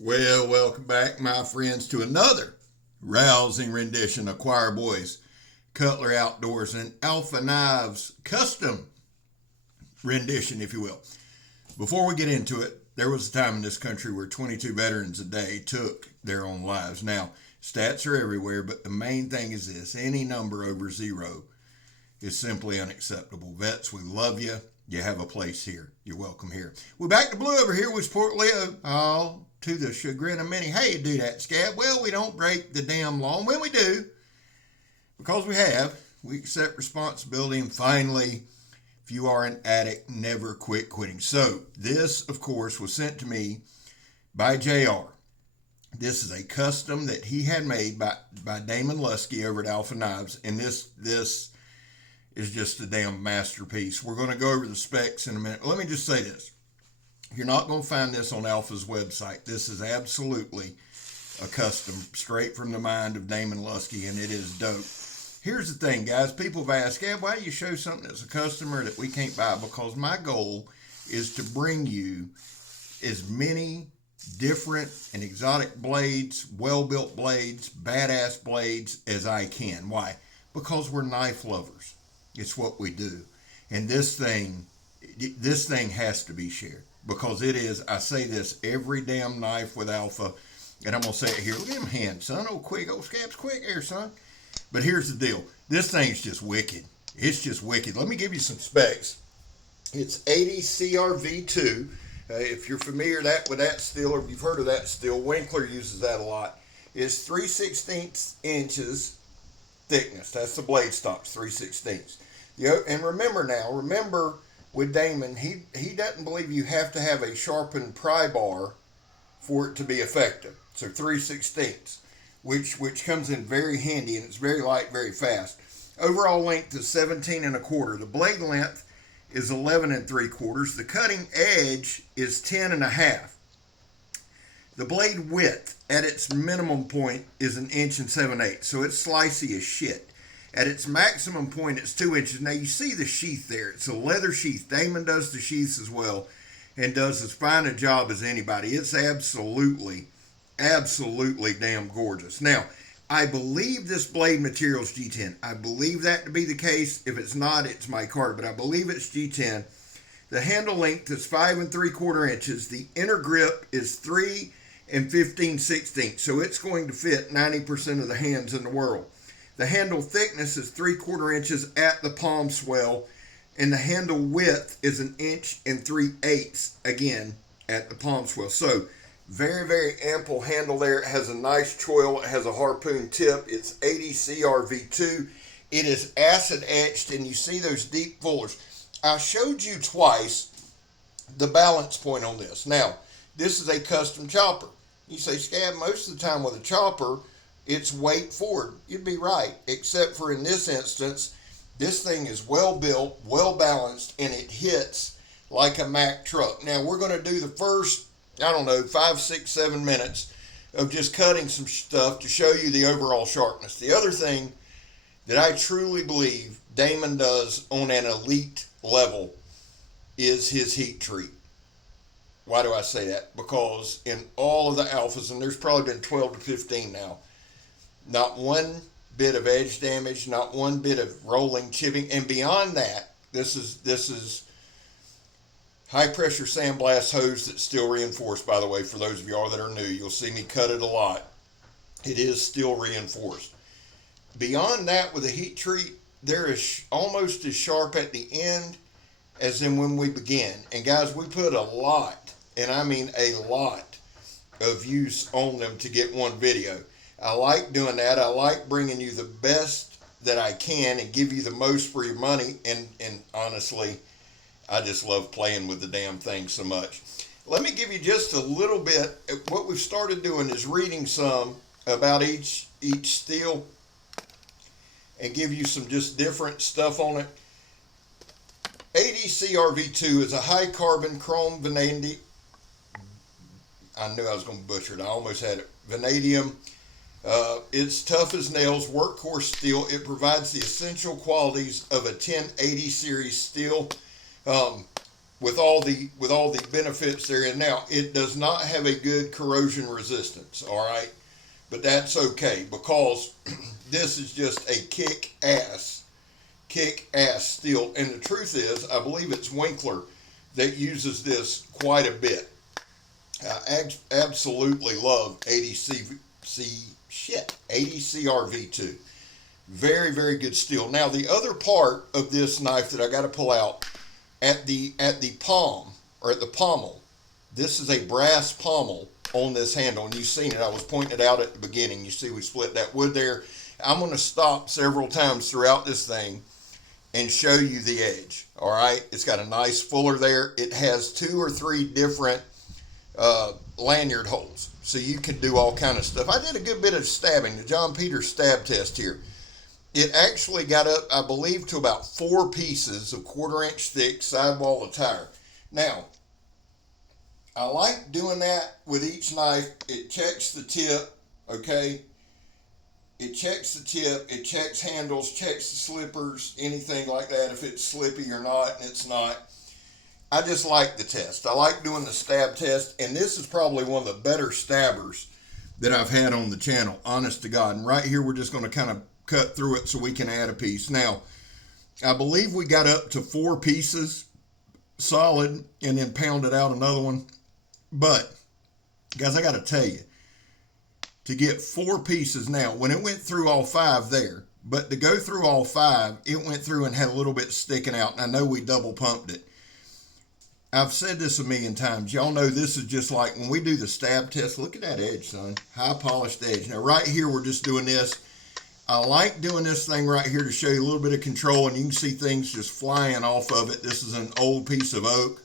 Well, welcome back, my friends, to another rousing rendition of Choir Boys Cutlery Outdoors and Alfa Knives custom rendition, if you will. Before we get into it, there was a time in this country where 22 veterans a day took their own lives. Now, stats are everywhere, but the main thing is this: any number over zero is simply unacceptable. Vets, we love you. You have a place here. You're welcome here. We're back to blue over here with Port Leo. All to the chagrin of many. Hey, you do that, Scab. Well, we don't break the damn law. And when we do, because we accept responsibility. And finally, if you are an addict, never quit quitting. So this, of course, was sent to me by JR. This is a custom that he had made by Damon Lusky over at Alfa Knives. And this is just a damn masterpiece. We're going to go over the specs in a minute. Let me just say this. You're not going to find this on Alfa's website. This is absolutely a custom, straight from the mind of Damon Lusky, and it is dope. Here's the thing, guys. People have asked, yeah, why do you show something that's a customer that we can't buy? Because my goal is to bring you as many different and exotic blades, well-built blades, badass blades as I can. Why? Because we're knife lovers. It's what we do. And this thing has to be shared, because it is, I say this every damn knife with Alfa, and I'm going to say it here. Look at him hand, son. Oh, quick. Oh, Scab's quick here, son. But here's the deal. This thing's just wicked. It's just wicked. Let me give you some specs. It's 80 CRV2. If you're familiar with that steel, or if you've heard of that steel, Winkler uses that a lot. It's 3/16 inches thickness. That's the blade stops, 3/16. And remember with Damon, he doesn't believe you have to have a sharpened pry bar for it to be effective. So 3/16, which comes in very handy, and it's very light, very fast. Overall length is 17 1/4. The blade length is 11 3/4. The cutting edge is 10 1/2. The blade width at its minimum point is 1 7/8 inches, so it's slicey as shit. At its maximum point, it's 2 inches. Now, you see the sheath there. It's a leather sheath. Damon does the sheaths as well, and does as fine a job as anybody. It's absolutely damn gorgeous. Now, I believe this blade material is G10. I believe that to be the case. If it's not, it's my card, but I believe it's G10. The handle length is 5 3/4 inches. The inner grip is 3 15/16, so it's going to fit 90% of the hands in the world. The handle thickness is 3/4 inches at the palm swell, and the handle width is 1 3/8 inches, again, at the palm swell. So, very, very ample handle there. It has a nice choil. It has a harpoon tip. It's 80 CRV2. It is acid etched, and you see those deep fullers. I showed you twice the balance point on this. Now, this is a custom chopper. You say, Scab, most of the time with a chopper, it's weight forward. You'd be right, except for in this instance, this thing is well built, well balanced, and it hits like a Mack truck. Now, we're going to do the first, 5, 6, 7 minutes of just cutting some stuff to show you the overall sharpness. The other thing that I truly believe Damon does on an elite level is his heat treat. Why do I say that? Because in all of the Alfas, and there's probably been 12 to 15 now, not one bit of edge damage, not one bit of rolling, chipping, and beyond that, this is high pressure sandblast hose that's still reinforced, by the way. For those of y'all that are new, you'll see me cut it a lot. It is still reinforced. Beyond that, with a heat treat, there is almost as sharp at the end as in when we begin. And guys, we put a lot, and I mean a lot, of use on them to get one video. I like doing that. I like bringing you the best that I can and give you the most for your money. And honestly, I just love playing with the damn thing so much. Let me give you just a little bit. What we've started doing is reading some about each steel and give you some just different stuff on it. 80 CRV2 is a high carbon chrome vanadium. I knew I was going to butcher it. I almost had it. Vanadium. It's tough as nails, workhorse steel. It provides the essential qualities of a 1080 series steel. with all the benefits therein. Now, it does not have a good corrosion resistance, all right? But that's okay, because this is just a kick-ass steel. And the truth is, I believe it's Winkler that uses this quite a bit. I absolutely love 80CRV2. Very, very good steel. Now, the other part of this knife that I got to pull out, at the palm, or at the pommel, this is a brass pommel on this handle, and you've seen it. I was pointing it out at the beginning. You see we split that wood there. I'm going to stop several times throughout this thing and show you the edge. All right, it's got a nice fuller there. It has 2 or 3 different lanyard holes, so you can do all kind of stuff. I did a good bit of stabbing, the John Peters stab test here. It actually got up, I believe, to about 4 pieces of 1/4 inch thick sidewall attire. Now, I like doing that with each knife. It checks the tip, okay? It checks the tip, it checks handles, checks the slippers, anything like that, if it's slippy or not, and it's not. I just like the test. I like doing the stab test, and this is probably one of the better stabbers that I've had on the channel, honest to God. And right here, we're just going to kind of cut through it so we can add a piece. Now, I believe we got up to 4 pieces solid and then pounded out another one. But, guys, I got to tell you, to get 4 pieces now, when it went through all 5 there, but to go through all 5, it went through and had a little bit sticking out, and I know we double pumped it. I've said this a million times. Y'all know this is just like when we do the stab test. Look at that edge, son. High polished edge. Now, right here, we're just doing this. I like doing this thing right here to show you a little bit of control, and you can see things just flying off of it. This is an old piece of oak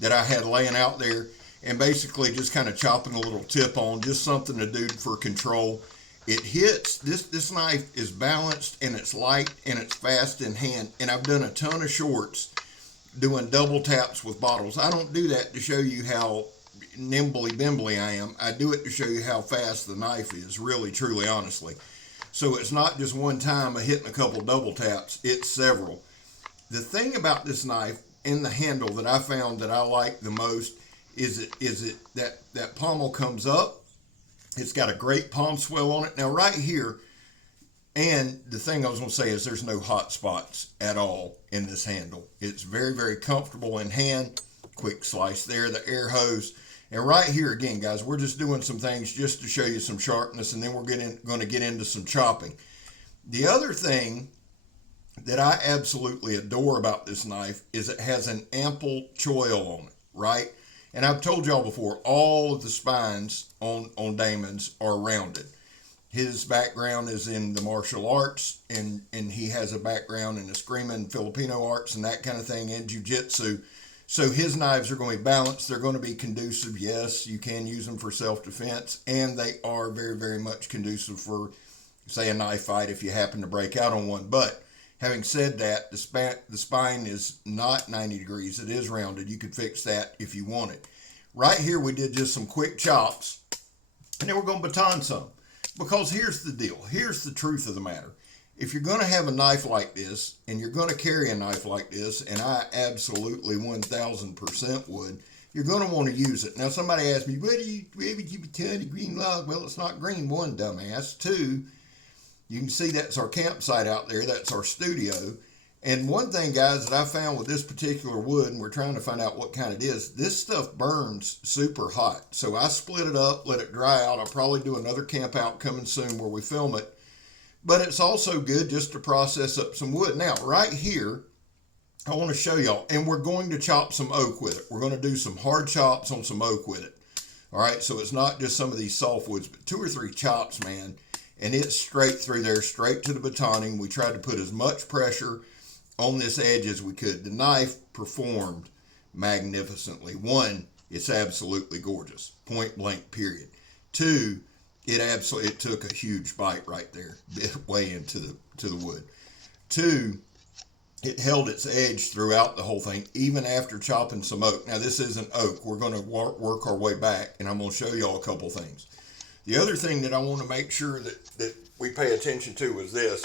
that I had laying out there, and basically just kind of chopping a little tip on, just something to do for control. It hits, this knife is balanced, and it's light, and it's fast in hand, and I've done a ton of shorts doing double taps with bottles. I don't do that to show you how nimbly-bimbly I am. I do it to show you how fast the knife is, really, truly, honestly. So it's not just one time of hitting a couple double taps, it's several. The thing about this knife and the handle that I found that I like the most is that pommel comes up. It's got a great palm swell on it. Now right here, and the thing I was going to say is there's no hot spots at all in this handle. It's very, very comfortable in hand. Quick slice there, the air hose. And right here, again, guys, we're just doing some things just to show you some sharpness, and then we're going to get into some chopping. The other thing that I absolutely adore about this knife is it has an ample choil on it, right? And I've told y'all before, all of the spines on DAMON's are rounded. His background is in the martial arts, and he has a background in the screaming Filipino arts and that kind of thing, and jiu-jitsu. So his knives are going to be balanced. They're going to be conducive. Yes, you can use them for self-defense, and they are very, very much conducive for, say, a knife fight if you happen to break out on one. But having said that, the spine is not 90 degrees. It is rounded. You could fix that if you wanted. Right here, we did just some quick chops, and then we're going to baton some. Because here's the deal. Here's the truth of the matter. If you're going to have a knife like this, and you're going to carry a knife like this, and I absolutely 1000% would, you're going to want to use it. Now, somebody asked me, where would you baton a green log? Well, it's not green, 1, dumbass. 2, you can see that's our campsite out there. That's our studio. And one thing, guys, that I found with this particular wood, and we're trying to find out what kind it is, this stuff burns super hot. So I split it up, let it dry out. I'll probably do another camp out coming soon where we film it. But it's also good just to process up some wood. Now, right here, I want to show y'all, and we're going to chop some oak with it. We're going to do some hard chops on some oak with it. All right, so it's not just some of these soft woods, but 2 or 3 chops, man. And it's straight through there, straight to the batoning. We tried to put as much pressure on this edge as we could. The knife performed magnificently. 1, it's absolutely gorgeous, point blank, period. 2, it took a huge bite right there, way into the wood. 2, it held its edge throughout the whole thing, even after chopping some oak. Now, this isn't oak. We're going to work our way back, and I'm going to show y'all a couple things. The other thing that I want to make sure that we pay attention to is this.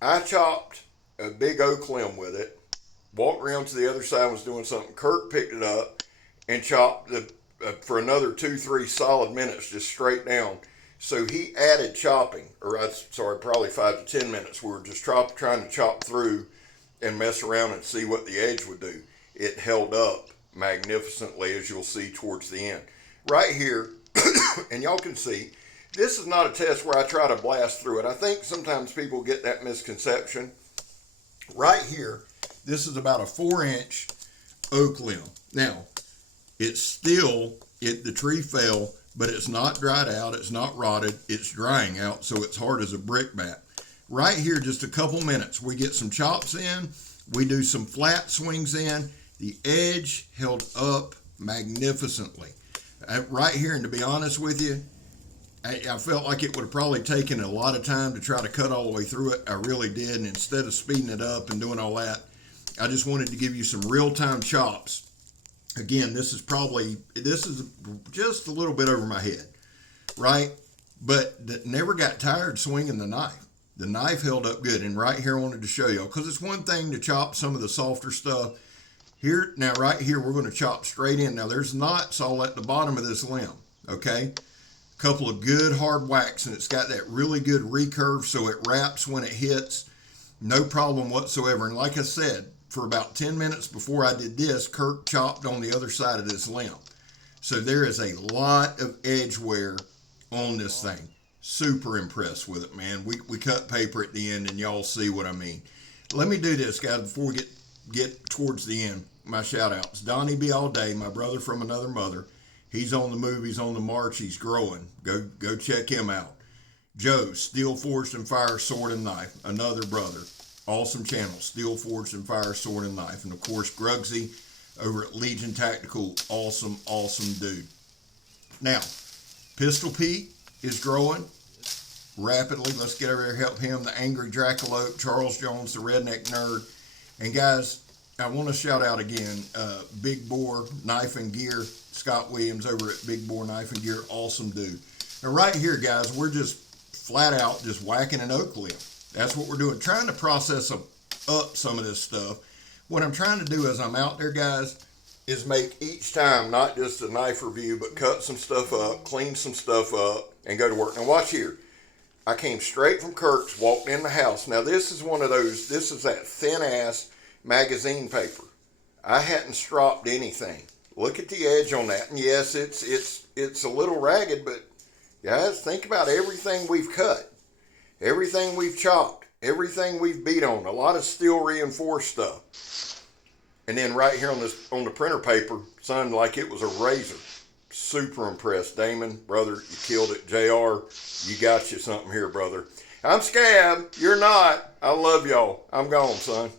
I chopped a big oak limb with it, walked around to the other side, was doing something. Kirk picked it up and chopped for another 2-3 solid minutes, just straight down. So he added chopping, probably 5 to 10 minutes. We were just trying to chop through and mess around and see what the edge would do. It held up magnificently, as you'll see towards the end. Right here, and y'all can see, this is not a test where I try to blast through it. I think sometimes people get that misconception. Right here, this is about a 4-inch oak limb. Now, it's still, the tree fell, but it's not dried out, it's not rotted, it's drying out, so it's hard as a brick bat. Right here, just a couple minutes, we get some chops in, we do some flat swings in. The edge held up magnificently. Right here, and to be honest with you, I felt like it would have probably taken a lot of time to try to cut all the way through it. I really did, and instead of speeding it up and doing all that, I just wanted to give you some real-time chops. Again, this is just a little bit over my head, right? But never got tired swinging the knife. The knife held up good, and right here I wanted to show y'all, because it's one thing to chop some of the softer stuff. Here, now right here, we're going to chop straight in. Now there's knots all at the bottom of this limb, okay? Couple of good hard whacks, and it's got that really good recurve, so it wraps when it hits, no problem whatsoever. And like I said, for about 10 minutes before I did this, Kirk chopped on the other side of this limb. So there is a lot of edge wear on this thing. Super impressed with it, man. We cut paper at the end, and y'all see what I mean. Let me do this, guys, before we get towards the end. My shout outs: Donnie B all day, my brother from another mother. He's on the move, he's on the march, he's growing. Go check him out. Joe, Steel Forged and Fire, Sword and Knife, another brother. Awesome channel, Steel Forged and Fire, Sword and Knife. And of course, Grugsy over at Legion Tactical, awesome dude. Now, Pistol Pete is growing rapidly. Let's get over there, help him. The Angry Dracolope, Charles Jones, the Redneck Nerd. And guys, I want to shout out again, Big Bore Knife and Gear, Scott Williams over at Big Bore Knife and Gear, awesome dude. Now right here, guys, we're just flat out just whacking an oak limb. That's what we're doing, trying to process up some of this stuff. What I'm trying to do as I'm out there, guys, is make each time not just a knife review, but cut some stuff up, clean some stuff up, and go to work. Now watch here. I came straight from Kirk's, walked in the house. Now this is one of those, this is that thin-ass magazine paper. I hadn't stropped anything. Look at the edge on that. And yes, it's a little ragged, but guys, think about everything we've cut, everything we've chopped, everything we've beat on, a lot of steel reinforced stuff. And then right here on the printer paper, son, like it was a razor. Super impressed. Damon, brother, you killed it. JR, you got you something here, brother. I'm Scab. You're not. I love y'all. I'm gone, son.